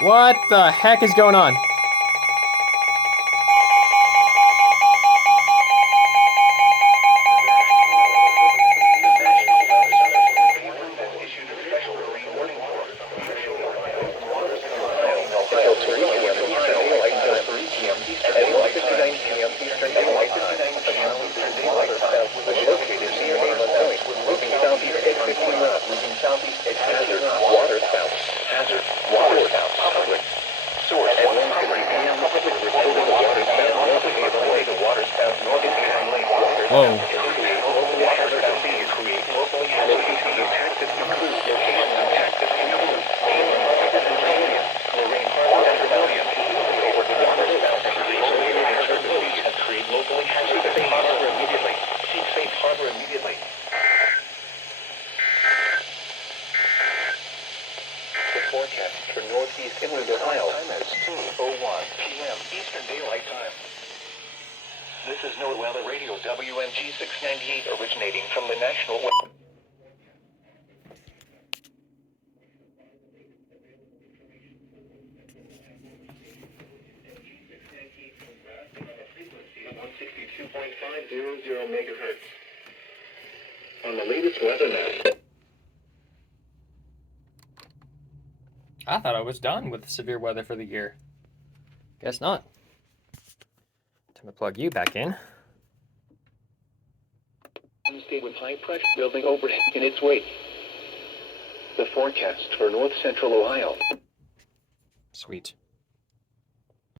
What the heck is going on? Whoa. Forecast for northeast inland Ohio. Time is 2:01 p.m. Eastern Daylight Time. This is NOAA Weather Radio WMG 698 originating from the National Weather. Frequency of 162.500 megahertz. On the latest weather map. I thought I was done with severe weather for the year. Guess not. Time to plug you back in. State with high pressure building overhead in its wake. The forecast for north central Ohio. Sweet.